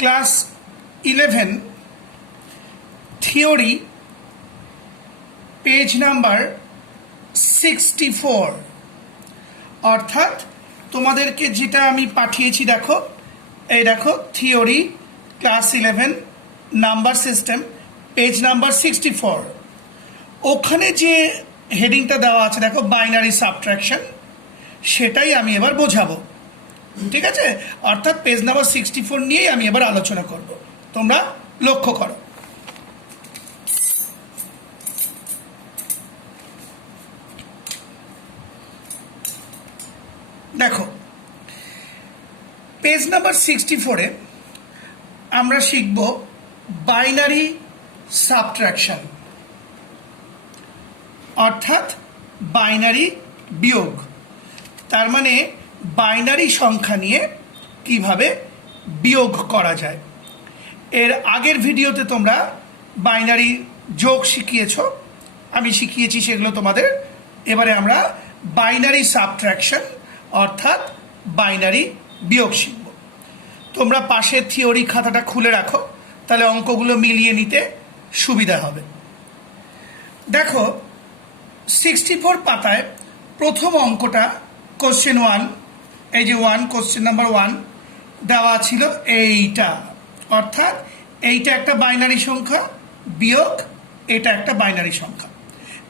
Class 11 theory page number 64 অর্থাৎ তোমাদেরকে যেটা আমি পাঠিয়েছি দেখো, এই দেখো theory class 11 number system page number 64। ওখানে যে হেডিংটা দেওয়া আছে দেখো বাইনারি সাবট্রাকশন, সেটাই আমি এবার বোঝাবো। ঠিক আছে, অর্থাৎ পেজ নাম্বার 64 নিয়েই আমি এবার আলোচনা করব। তোমরা লক্ষ্য করো, দেখো পেজ নাম্বার 64-এ আমরা শিখব বাইনারি সাবট্রাকশন অর্থাৎ বাইনারি বিয়োগ। তার মানে বাইনারি সংখ্যা নিয়ে কিভাবে বিয়োগ করা যায়। এর আগের ভিডিওতে তোমরা বাইনারি যোগ শিখিয়েছ, আমি শিখিয়েছি সেগুলো তোমাদের। এবারে আমরা বাইনারি সাবট্রাকশন অর্থাৎ বাইনারি বিয়োগ শিখব। তোমরা পাশের থিওরি খাতাটা খুলে রাখো, তাহলে অঙ্কগুলো মিলিয়ে নিতে সুবিধা হবে। দেখো 64 পাতায় প্রথম অঙ্কটা কোশ্চেন 1, এই যে 1 কোশ্চেন নাম্বার 1 দেওয়া ছিল এইটা, অর্থাৎ এইটা একটা বাইনারি সংখ্যা বিয়োগ এটা একটা বাইনারি সংখ্যা।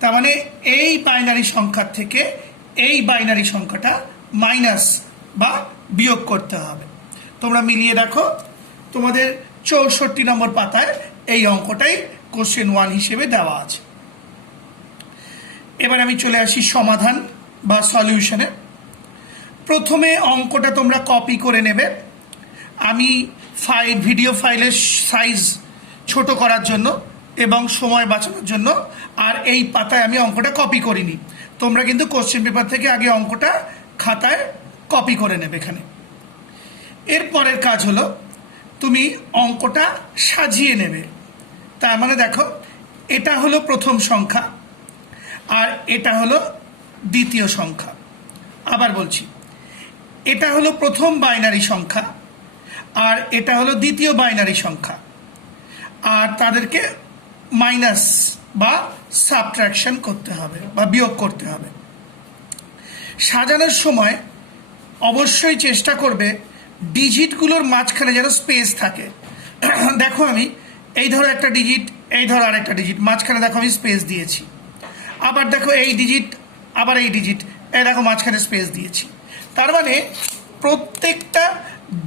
তার মানে এই বাইনারি সংখ্যার থেকে এই বাইনারি সংখ্যাটা মাইনাস বা বিয়োগ করতে হবে। তোমরা মিলিয়ে দেখো, তোমাদের 64 নম্বর পাতায় এই অঙ্কটাই কোশ্চেন 1 হিসেবে দেওয়া আছে। এবার আমি চলে আসি সমাধান বা সলিউশনে। প্রথমে অঙ্কটা তোমরা কপি করে নেবে। আমি ভিডিও ফাইলের সাইজ ছোট করার জন্য এবং সময় বাঁচানোর জন্য আর এই পাতায় আমি অঙ্কটা কপি করিনি। তোমরা কিন্তু কোশ্চেন পেপার থেকে আগে অঙ্কটা খাতায় কপি করে নেবে এখানে। এরপরের কাজ হলো তুমি অঙ্কটা সাজিয়ে নেবে। তার মানে দেখো এটা হলো প্রথম সংখ্যা আর এটা হলো দ্বিতীয় সংখ্যা। আবার বলছি, এটা হলো প্রথম বাইনারি সংখ্যা আর এটা হলো দ্বিতীয় বাইনারি সংখ্যা, আর তাদেরকে মাইনাস বা সাবট্রাকশন করতে হবে বা বিয়োগ করতে হবে। সাজানোর সময় অবশ্যই চেষ্টা করবে ডিজিটগুলোর মাঝখানে যেন স্পেস থাকে। দেখো আমি এই ধরো একটা ডিজিট, এই ধরো আরেকটা ডিজিট, মাঝখানে দেখো আমি স্পেস দিয়েছি। আবার দেখো এই ডিজিট, আবার এই ডিজিট, এই দেখো মাঝখানে স্পেস দিয়েছি। তার মানে প্রত্যেকটা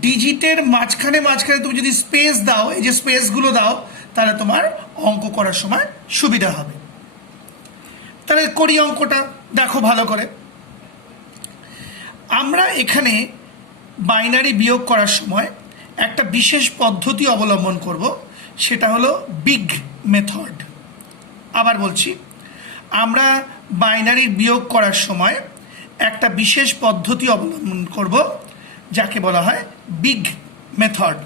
ডিজিটের মাঝখানে মাঝখানে তুমি যদি স্পেস দাও, এই যে স্পেসগুলো দাও, তাহলে তোমার অঙ্ক করার সময় সুবিধা হবে। তাহলে করি অঙ্কটা, দেখো ভালো করে। আমরা এখানে বাইনারি বিয়োগ করার সময় একটা বিশেষ পদ্ধতি অবলম্বন করব, সেটা হলো বিগ মেথড। আবার বলছি, আমরা বাইনারি বিয়োগ করার সময় একটা বিশেষ পদ্ধতি অবলম্বন করব, যাকে বলা হয় বিগ মেথড।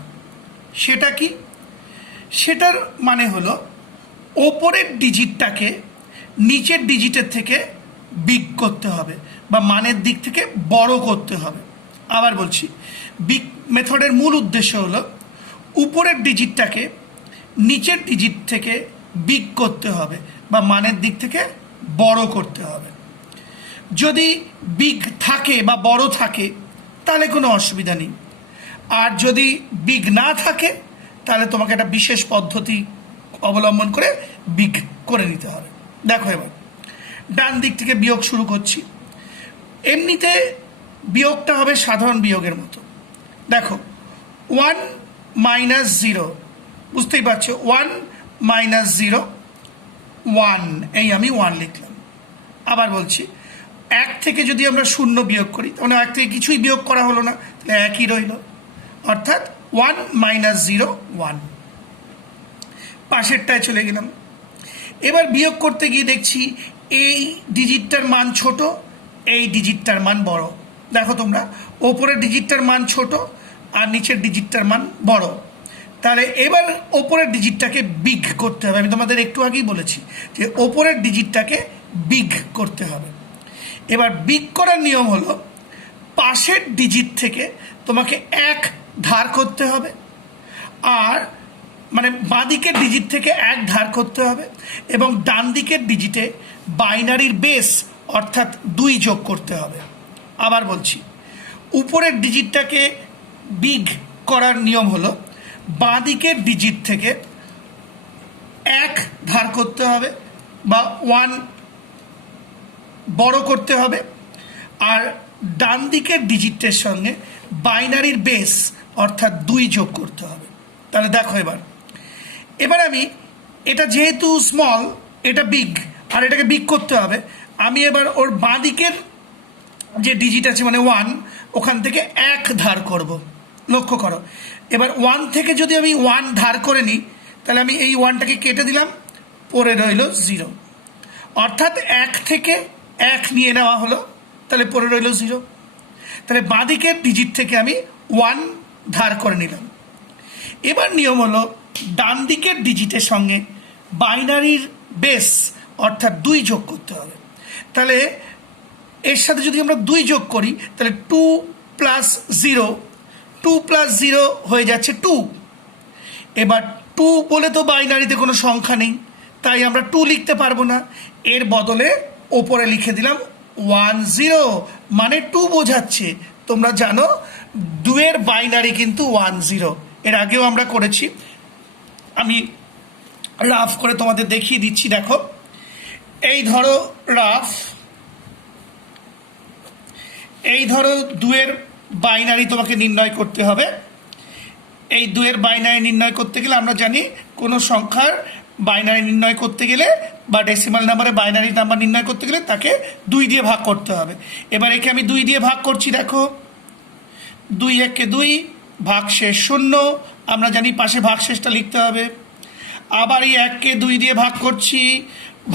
সেটা কি? সেটার মানে হলো ওপরের ডিজিটটাকে নিচের ডিজিটের থেকে বিগ করতে হবে বা মানের দিক থেকে বড় করতে হবে। আবার বলছি, বিগ মেথডের মূল উদ্দেশ্য হলো উপরের ডিজিটটাকে নিচের ডিজিট থেকে বিগ করতে হবে বা মানের দিক থেকে বড় করতে হবে। যদি বিগ থাকে বা বড় থাকে তাহলে কোনো অসুবিধা নেই, আর যদি বিগ না থাকে তাহলে তোমাকে একটা বিশেষ পদ্ধতি অবলম্বন করে বিগ করে নিতে হবে। দেখো এবার ডান দিক থেকে বিয়োগ শুরু করছি। এমনিতে বিয়োগটা হবে সাধারণ বিয়োগের মতো। দেখো 1 মাইনাস 0, বুঝতেই পারছো 1 মাইনাস 0 1, এই আমি 1 লিখলাম। আবার বলছি, 1 থেকে যদি আমরা 0 বিয়োগ করি, তাহলে 1 থেকে কিছুই বিয়োগ করা হলো না, তাহলে একই রইল, অর্থাৎ 1 মাইনাস 0 1। পাশেরটায় চলে গেলাম। এবার বিয়োগ করতে গিয়ে দেখছি এই ডিজিটটার মান ছোট, এই ডিজিটটার মান বড়। দেখো তোমরা, ওপরের ডিজিটটার মান ছোট আর নিচের ডিজিটটার মান বড়। তাহলে এবার ওপরের ডিজিটটাকে বিগ করতে হবে। আমি তোমাদের একটু আগেই বলেছি যে ওপরের ডিজিটটাকে বিগ করতে হবে। এবার বিগ করার নিয়ম হলো পাশের ডিজিট থেকে তোমাকে 1 ধার করতে হবে আর মানে বাঁ দিকের ডিজিট থেকে 1 ধার করতে হবে এবং ডান দিকের ডিজিটে বাইনারির বেস অর্থাৎ 2 যোগ করতে হবে। আবার বলছি, উপরের ডিজিটটাকে বিগ করার নিয়ম হলো বাঁ দিকের ডিজিট থেকে 1 ধার করতে হবে বা 1 বড় করতে হবে, আর ডান দিকের ডিজিটের সঙ্গে বাইনারির বেস অর্থাৎ 2 যোগ করতে হবে। তাহলে দেখো এবার আমি এটা যেহেতু স্মল, এটা বিগ, আর এটাকে বিগ করতে হবে, আমি এবার ওর বাঁ দিকের যে ডিজিট আছে মানে 1, ওখান থেকে 1 ধার করব। লক্ষ্য করো, এবার 1 থেকে যদি আমি 1 ধার করে নিই তাহলে আমি এই 1টাকে কেটে দিলাম, পরে রইল 0, অর্থাৎ 1 থেকে 1 নিয়ে নেওয়া হলো, তাহলে পরে রইল 0। তাহলে বাঁ দিকের ডিজিট থেকে আমি 1 ধার করে নিলাম। এবার নিয়ম হলো ডান দিকের ডিজিটের সঙ্গে বাইনারির বেস অর্থাৎ 2 যোগ করতে হবে। তাহলে এর সাথে যদি আমরা 2 যোগ করি তাহলে 2 + 0, 2 + 0 হয়ে যাচ্ছে 2। এবার 2 বলে তো বাইনারিতে কোনো সংখ্যা নেই, তাই আমরা 2 লিখতে পারবো না, এর বদলে ওপরে লিখে দিলাম 10, মানে 2 বোঝাচ্ছে। তোমরা জানো 2 এর বাইনারি কিন্তু 10, এর আগেও আমরা করেছি, আমি রাফ করে তোমাদের দেখিয়ে দিচ্ছি। দেখো, এই ধরো রাফ, এই ধরো 2 এর বাইনারি তোমাকে নির্ণয় করতে হবে। এই 2 এর বাইনারি নির্ণয় করতে গেলে আমরা জানি কোনো সংখ্যার বাইনারি নির্ণয় করতে গেলে বা ডেসিমাল নাম্বারে বাইনারি নাম্বার নির্ণয় করতে গেলে তাকে 2 দিয়ে ভাগ করতে হবে। এবার একে আমি 2 দিয়ে ভাগ করছি। দেখো, 2 × 1 = 2, ভাগশেষ 0, আমরা জানি পাশে ভাগশেষটা লিখতে হবে। আবার এই 1 কে 2 দিয়ে ভাগ করছি,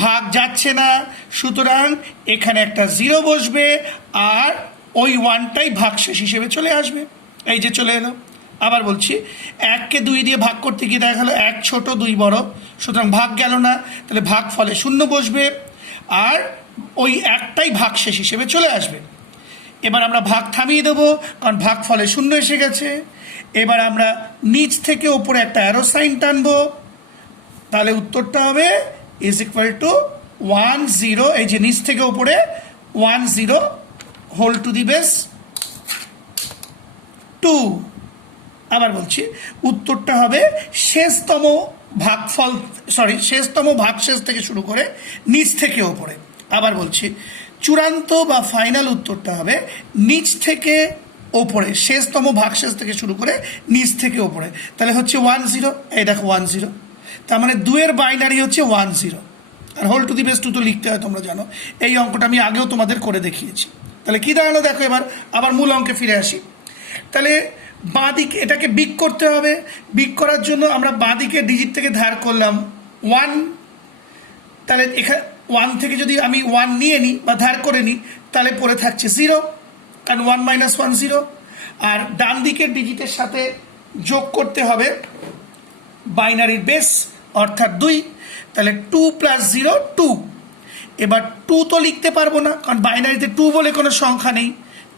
ভাগ যাচ্ছে না, সুতরাং এখানে একটা 0 বসবে আর ওই 1টাই ভাগশেষ হিসেবে চলে আসবে। এই যে চলে এলো। আবার বলছি, 1 কে 2 দিয়ে ভাগ করতে গিয়ে দেখা গেলো 1 ছোট 2 বড়, সুতরাং ভাগ গেল না, তাহলে ভাগ ফলে 0 বসবে আর ওই 1টাই ভাগশেষ হিসেবে চলে আসবে। এবার আমরা ভাগ থামিয়ে দেবো, কারণ ভাগ ফলে 0 এসে গেছে। এবার আমরা নিচ থেকে ওপরে একটা অ্যারো সাইন টানবো, তাহলে উত্তরটা হবে = 10, এই যে নিচ থেকে ওপরে 10 হোল টু দি বেস 2। আবার বলছি, উত্তরটা হবে শেষতম ভাগশেষ থেকে শুরু করে নিচ থেকে ওপরে। আবার বলছি, চূড়ান্ত বা ফাইনাল উত্তরটা হবে নিচ থেকে ওপরে, শেষতম ভাগশেষ থেকে শুরু করে নিচ থেকে ওপরে। তাহলে হচ্ছে 10, এই দেখো 10, তার মানে 2 এর বাইনারি হচ্ছে 10, আর হোল টু দি বেস 2 তো লিখতে হয়, তোমরা জানো। এই অঙ্কটা আমি আগেও তোমাদের করে দেখিয়েছি। তাহলে কি দাঁড়ালো দেখো, এবার আবার মূল অঙ্কে ফিরে আসি। তাহলে বাঁ দিকে এটাকে বিগ করতে হবে, বিগ করার জন্য আমরা বাঁ দিকে ডিজিট থেকে ধার করলাম 1, তাহলে এখানে 1 থেকে যদি আমি 1 নিয়ে নিই বা ধার করে নিই তাহলে পড়ে থাকছে 0, কারণ 1 - 1 0। আর ডান দিকের ডিজিটের সাথে যোগ করতে হবে বাইনারির বেস অর্থাৎ 2, তাহলে 2 + 0 2। এবার 2 তো লিখতে পারবো না, কারণ বাইনারিতে 2 বলে কোনো সংখ্যা নেই,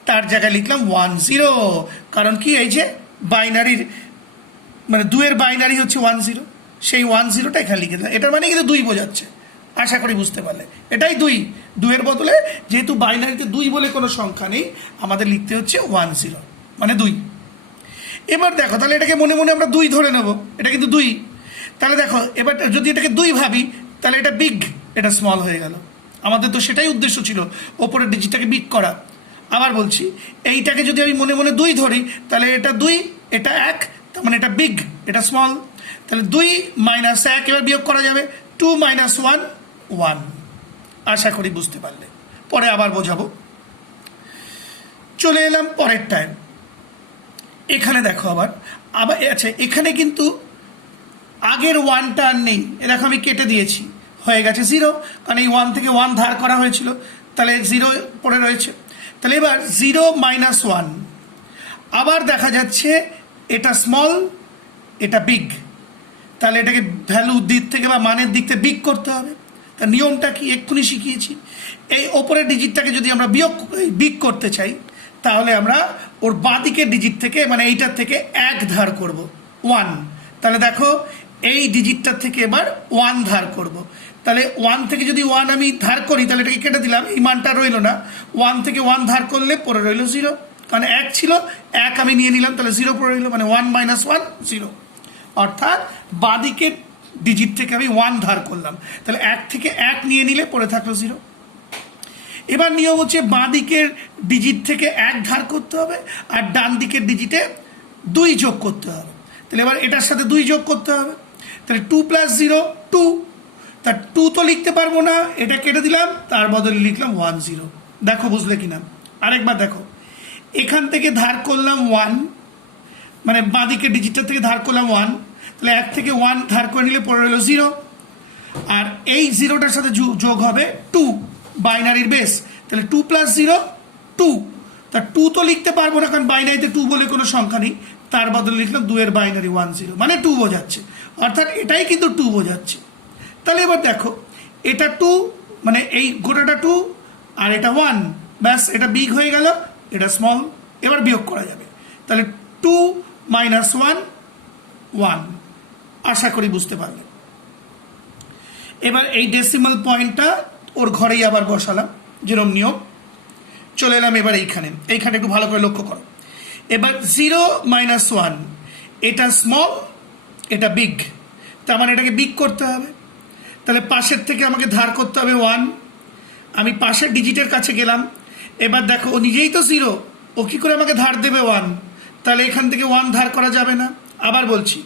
তার জায়গায় লিখলাম 10, কারণ কি এই যে বাইনারির মানে 2 এর বাইনারি হচ্ছে 10, সেই 10টা এখানে লিখে দিলাম। এটার মানে কিন্তু 2 বোঝাচ্ছে, আশা করি বুঝতে পারলে। এটাই 2 এর বদলে যেহেতু বাইনারিতে 2 বলে কোনো সংখ্যা নেই, আমাদের লিখতে হচ্ছে 10 মানে 2। এবার দেখো, তাহলে এটাকে মনে মনে আমরা 2 ধরে নেব, এটা কিন্তু 2। তাহলে দেখো, এবার যদি এটাকে 2 ভাবি তাহলে এটা বিগ, এটা স্মল হয়ে গেল। আমাদের তো সেটাই উদ্দেশ্য ছিল, ওপরের ডিজিটটাকে বিগ করা। আবার বলছি, এইটাকে যদি আমি মনে মনে 2 ধরি তাহলে এটা 2, এটা 1, তার মানে এটা বিগ, এটা স্মল। তাহলে 2 - 1 এবার বিয়োগ করা যাবে, 2 - 1 1। আশা করি বুঝতে পারলে, পরে আবার বোঝাবো। চলে এলাম পরের টাইম। এখানে দেখো আবার আচ্ছা, এখানে কিন্তু আগের 1টা আর নেই, দেখো আমি কেটে দিয়েছি, হয়ে গেছে 0, কারণ এই 1 থেকে 1 ধার করা হয়েছিল, তাহলে 0 পড়ে রয়েছে। তাহলে এবার 0 - 1, আবার দেখা যাচ্ছে এটা স্মল, এটা বিগ, তাহলে এটাকে ভ্যালুর দিক থেকে বা মানের দিক থেকে বিগ করতে হবে। তার নিয়মটা কি এক্ষুনি শিখিয়েছি। এই ওপরের ডিজিটটাকে যদি আমরা বিগ করতে চাই তাহলে আমরা ওর বাঁ দিকের ডিজিট থেকে মানে এইটার থেকে 1 ধার করব 1, তাহলে দেখো এই ডিজিটটার থেকে এবার 1 ধার করব। তাহলে 1 থেকে যদি 1 আমি ধার করি তাহলে এটাকে কেটে দিলাম, এই মানটা রইলো না। 1 থেকে 1 ধার করলে পরে রইলো 0, কারণ 1 ছিল, 1 আমি নিয়ে নিলাম, তাহলে 0 পরে রইলো, মানে 1 - 1 0। অর্থাৎ বাঁদিকের ডিজিট থেকে আমি 1 ধার করলাম, তাহলে 1 থেকে 1 নিয়ে নিলে পরে থাকলো 0। এবার নিয়ম হচ্ছে বাঁ দিকের ডিজিট থেকে 1 ধার করতে হবে আর ডান দিকের ডিজিটে 2 যোগ করতে হবে। তাহলে এবার এটার সাথে 2 যোগ করতে হবে, তাহলে 2 + 0 2। তা 2 তো লিখতে পারবো না, এটা কেটে দিলাম, তার বদলে লিখলাম 1 0। দেখো বুঝলে কিনা, আরেকবার দেখো, এখান থেকে ধার করলাম 1, মানে বাঁ দিকের ডিজিটটা থেকে ধার করলাম 1, তাহলে 1 থেকে 1 ধার করে নিলে পরে রইল 0, আর এই 0টার সাথে যোগ হবে 2, বাইনারির বেস, তাহলে 2 + 0 2। তা 2 তো লিখতে পারবো না, কারণ বাইনারিতে 2 বলে কোনো সংখ্যা নেই, তার বদলে লিখলাম 2 এর বাইনারি 1 0, মানে 2 বোঝাচ্ছে, অর্থাৎ এটাই কিন্তু 2 বোঝাচ্ছে। তাহলে এবার দেখো, এটা 2, মানে এই গোটাটা 2 আর এটা 1, ব্যাস এটা বিগ হয়ে গেল, এটা স্মল। এবার বিয়োগ করা যাবে, তাহলে 2 - 1 1। আশা করি বুঝতে পারলে। এবার এই ডেসিমাল পয়েন্টটা ওর ঘরেই আবার বসালাম, যেরকম নিয়ম। চলে এলাম এবার এইখানে একটু ভালো করে লক্ষ্য করো। এবার 0 - 1, এটা স্মল, এটা বিগ, তার মানে এটাকে বিগ করতে হবে। তাহলে পাশের থেকে আমাকে ধার করতে হবে 1, আমি পাশের ডিজিটের কাছে গেলাম। এবার দেখো, ও নিজেই তো 0, ও কী করে আমাকে ধার দেবে 1? তাহলে এখান থেকে 1 ধার করা যাবে না। আবার বলছি,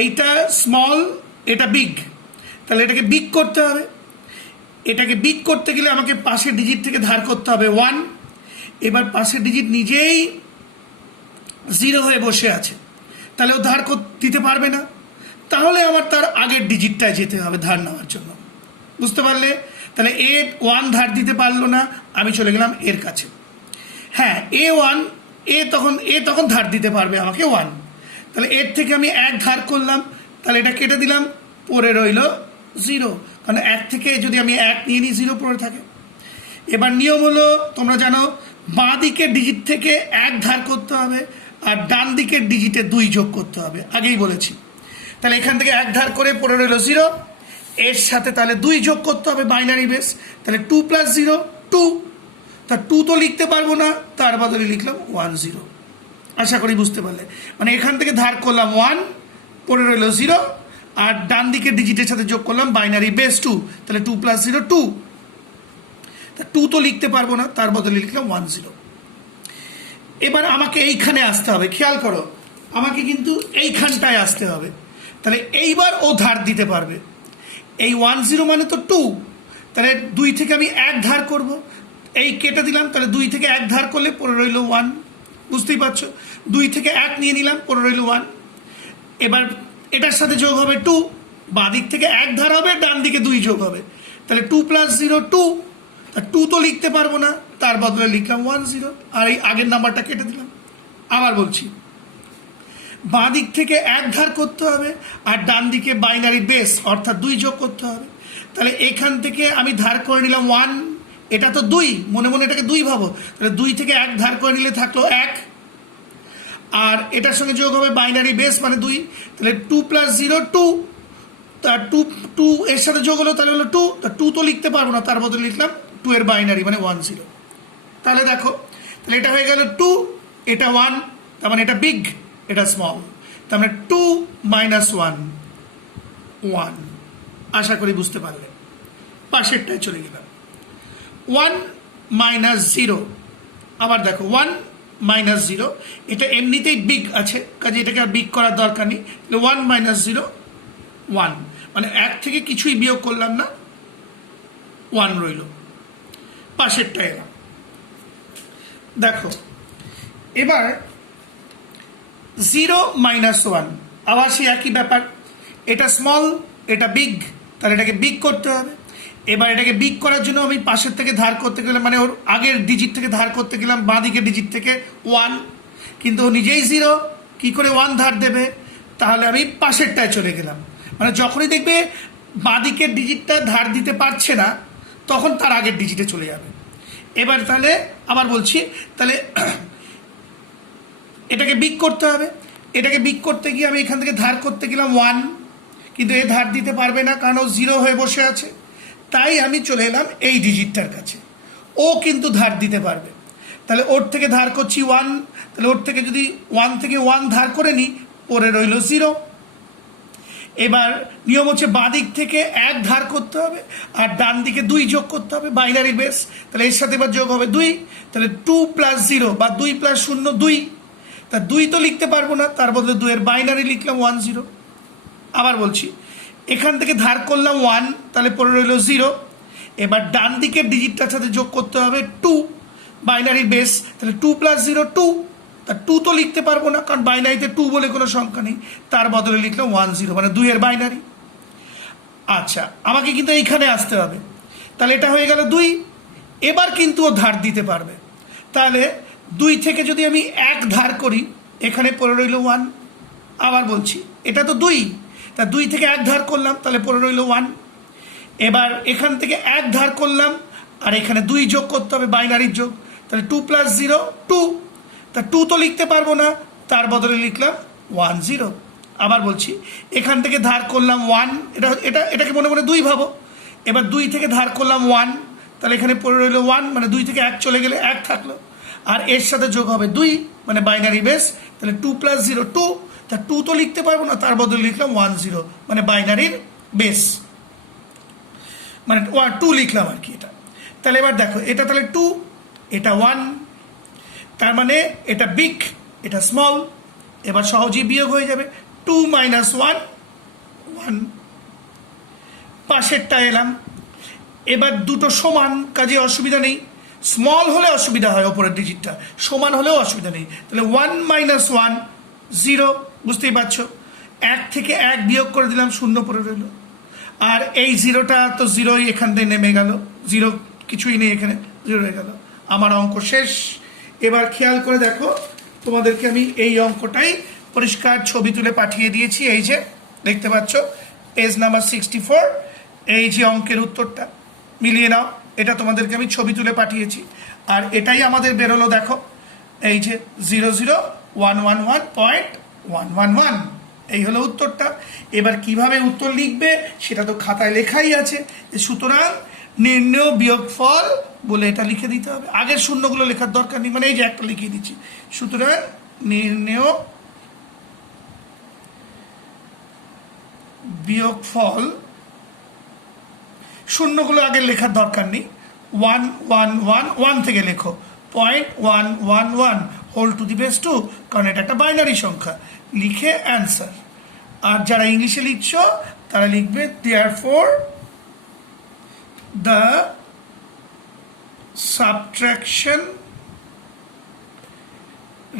এইটা স্মল, এটা বিগ, তাহলে এটাকে বিগ করতে হবে। এটাকে বিগ করতে গেলে আমাকে পাশের ডিজিট থেকে ধার করতে হবে 1। এবার পাশের ডিজিট নিজেই 0 হয়ে বসে আছে, তাহলে ও ধার দিতে পারবে না, তাহলে আমার তার আগের ডিজিটটায় যেতে হবে ধার নেওয়ার জন্য। বুঝতে পারলে? তাহলে এ 1 ধার দিতে পারলো না, আমি চলে গেলাম এর কাছে। হ্যাঁ, এ তখন ধার দিতে পারবে আমাকে 1, তাহলে এর থেকে আমি 1 ধার করলাম, তাহলে এটা কেটে দিলাম, পরে রইল 0, কারণ 1 থেকে যদি আমি 1 নিয়ে নিই 0 পড়ে থাকে। এবার নিয়ম হলো, তোমরা জানো, বাঁ দিকের ডিজিট থেকে 1 ধার করতে হবে আর ডান দিকের ডিজিটে 2 যোগ করতে হবে, আগেই বলেছি। তাহলে এখান থেকে 1 ধার করে পড়ে রইল 0, এর সাথে তাহলে 2 যোগ করতে হবে, বাইনারি বেস, তাহলে 2 + 0 2। তা 2 তো লিখতে পারবো না, তার বদলে লিখলাম 1 0। আশা করি বুঝতে পারলে। মানে এখান থেকে ধার করলাম 1, পড়ে রইল 0, আর ডান দিকের ডিজিটের সাথে যোগ করলাম বাইনারি বেস 2, তাহলে 2 + 0 2। তা 2 তো লিখতে পারবো না, তার বদলে লিখলাম 1 0। এবার আমাকে এইখানে আসতে হবে, খেয়াল করো, আমাকে কিন্তু এইখানটায় আসতে হবে। তাহলে এইবার ও ধার দিতে পারবে। এই 1 0 মানে তো 2, তাহলে 2 থেকে আমি 1 ধার করব, এই কেটে দিলাম, তাহলে 2 থেকে 1 ধার করলে পড়ে রইল 1। বুঝতেই পারছো, 2 থেকে 1 নিয়ে নিলাম, পড়ে রইল 1। এবার এটার সাথে যোগ হবে 2, বাঁ দিক থেকে 1 ধার হবে, ডান দিকে 2 যোগ হবে, তাহলে 2 + 0 2। 2 তো লিখতে পারবো না, তার বদলে লিখলাম 1 0, আর এই আগের নাম্বারটা কেটে দিলাম। আবার বলছি, বাঁ দিক থেকে 1 ধার করতে হবে আর ডান দিকে বাইনারি বেস অর্থাৎ 2 যোগ করতে হবে। তাহলে এখান থেকে আমি ধার করে নিলাম 1, এটা তো 2, মনে মনে এটাকে 2 ভাবো, তাহলে 2 থেকে 1 ধার করে নিলে থাকলো 1, আর এটার সঙ্গে যোগ হবে বাইনারি বেস মানে 2, তাহলে 2 + 0 2। তার 2 এর সাথে যোগ হলো, তাহলে হলো 2। তা 2 তো লিখতে পারবো না, তার বদলে লিখলাম 2 এর বাইনারি মানে 1 0। তাহলে দেখো, তাহলে এটা হয়ে গেল 2, এটা 1, তার মানে এটা বিগ, এটা স্মল, তার মানে 2 - 1 1। আশা করি বুঝতে পারলে। পাশেরটায় চলে গেলাম, 1 - 0। আবার দেখো 1 - 0, এটা এমনিতেই বিগ আছে, কাজে এটাকে আর বিগ করার দরকার নেই। 1 - 0 1, মানে 1 থেকে কিছুই বিয়োগ করলাম না, 1 রইল। পাশেরটা এলাম, দেখো এবার 0 - 1, আবার সেই একই ব্যাপার, এটা স্মল, এটা বিগ, তাহলে এটাকে বিগ করতে হবে। এবার এটাকে বিগ করার জন্য আমি পাশের থেকে ধার করতে গেলাম, মানে ওর আগের ডিজিট থেকে ধার করতে গেলাম বাঁ দিকের ডিজিট থেকে 1, কিন্তু ও নিজেই 0, কি করে 1 ধার দেবে? তাহলে আমি পাশেরটায় চলে গেলাম, মানে যখনই দেখবে বাঁ দিকের ডিজিটটা ধার দিতে পারছে না, তখন তার আগের ডিজিটে চলে যাবে। এবার তাহলে আবার বলছি, তাহলে এটাকে বিগ করতে হবে। এটাকে বিগ করতে গিয়ে আমি এখান থেকে ধার করতে গেলাম 1, কিন্তু এ ধার দিতে পারবে না কারণ ও 0 হয়ে বসে আছে। তাই আমি চলে এলাম এই ডিজিটটার কাছে, ও কিন্তু ধার দিতে পারবে। তাহলে ওর থেকে ধার করছি 1, তাহলে ওর থেকে যদি 1 থেকে 1 ধার করে নিই, পরে রইল 0। এবার নিয়ম হচ্ছে বাঁ দিক থেকে 1 ধার করতে হবে আর ডান দিকে 2 যোগ করতে হবে, বাইনারি বেস। তাহলে এর সাথে এবার যোগ হবে 2, তাহলে 2 + 0 বা 2 + 0 2। তা 2 তো লিখতে পারবো না, তার বদলে 2 এর বাইনারি লিখলাম 1 0। আবার বলছি, এখান থেকে ধার করলাম 1, তাহলে পরে রইল 0। এবার ডান দিকের ডিজিটটার সাথে যোগ করতে হবে 2, বাইনারি বেস। তাহলে 2 + 0 2। তা 2 তো লিখতে পারবো না কারণ বাইনারিতে 2 বলে কোনো সংখ্যা নেই, তার বদলে লিখলাম 1 0, মানে 2 এর বাইনারি। আচ্ছা, আমাকে কিন্তু এইখানে আসতে হবে, তাহলে এটা হয়ে গেল 2। এবার কিন্তু ও ধার দিতে পারবে, তাহলে 2 থেকে যদি আমি 1 ধার করি, এখানে পড়ে রইল 1। আবার বলছি, এটা তো 2, তা 2 থেকে 1 ধার করলাম, তাহলে পড়ে রইল 1। এবার এখান থেকে 1 ধার করলাম আর এখানে 2 যোগ করতে হবে, বাইনারির যোগ। তাহলে 2 + 0 2। তা 2 তো লিখতে পারবো না, তার বদলে লিখলাম 1 0। আবার বলছি, এখান থেকে ধার করলাম 1, এটাকে মনে মনে 2 ভাবো। এবার 2 থেকে ধার করলাম 1, তাহলে এখানে পড়ে রইল 1, মানে 2 থেকে 1 চলে গেলে 1 থাকলো, আর এর সাথে যোগ হবে 2, মানে বাইনারি বেস। তাহলে 2 + 0 2। তা 2 তো লিখতে পারবো না, তার বদলে লিখলাম 1 0, মানে বাইনারির বেস, মানে 2 লিখলাম আর কি এটা। তাহলে এবার দেখো, এটা তাহলে 2, এটা 1, তার মানে এটা বিগ, এটা স্মল। এবার সহজেই বিয়োগ হয়ে যাবে, 2 - 1 1। পাশেরটা এলাম, এবার দুটো সমান, কাজে অসুবিধা নেই। স্মল হলে অসুবিধা হয়, ওপরের ডিজিটটা সমান হলেও অসুবিধা নেই। তাহলে 1 - 1 0, বুঝতেই পারছো। 1 থেকে 1 বিয়োগ করে দিলাম, 0 পড়ে রইল। আর এই 0টা তো 0ই এখান থেকে নেমে গেল, 0 কিছুই নেই এখানে, 0 হয়ে গেল। আমার অঙ্ক শেষ। এবার খেয়াল করে দেখো, তোমাদেরকে আমি এই অঙ্কটাই পরিষ্কার ছবি তুলে পাঠিয়ে দিয়েছি। এই যে দেখতে পাচ্ছ, পেজ নাম্বার 64, এই যে অঙ্কের উত্তরটা মিলিয়ে নাও। এটা তোমাদেরকে আমি ছবি তুলে পাঠিয়েছি, আর এটাই আমাদের বেরোলো। দেখো, এই যে 00111.111, এই হলো উত্তরটা। এবার কিভাবে উত্তর লিখবে সেটা তো খাতায় লেখাই আছে। সুতরাং নির্ণেয় বিয়োগফল বলে এটা লিখে দিতে হবে, আগের শূন্যগুলো লেখার দরকার নেই, মানে এই যে একটা লিখিয়ে দিচ্ছি। সুতরাং নির্ণেয় বিয়োগফল, শূন্যগুলো আগে লেখার দরকার নেই, 1 থেকে লেখো, 0.111 হোল টু দি বেস 2, কারণ এটা একটা বাইনারি সংখ্যা, লিখে অ্যান্সার। আর যারা ইংলিশে লিখছো তারা লিখবে therefore the subtraction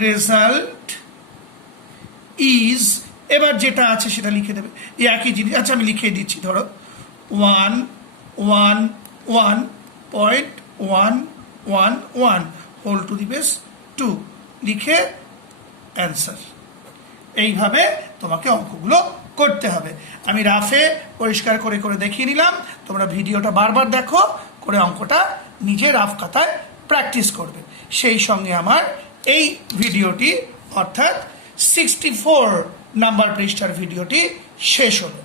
result is, এবার যেটা আছে সেটা লিখে দেবে, এই একই জিনিস। আচ্ছা, আমি লিখে দিচ্ছি, ধরো 111.111 হোল টু দি বেস 2, লিখে অ্যান্সার। এইভাবে তোমাকে অঙ্কগুলো করতে হবে। আমি রাফে পরিষ্কার করে করে দেখিয়ে নিলাম, তোমরা ভিডিওটা বারবার দেখো, করে অঙ্কটা নিজে রাফ খাতায় প্র্যাকটিস করবে। সেই সঙ্গে আমার এই ভিডিওটি, অর্থাৎ 64 নাম্বার পৃষ্ঠার ভিডিওটি শেষ হলো।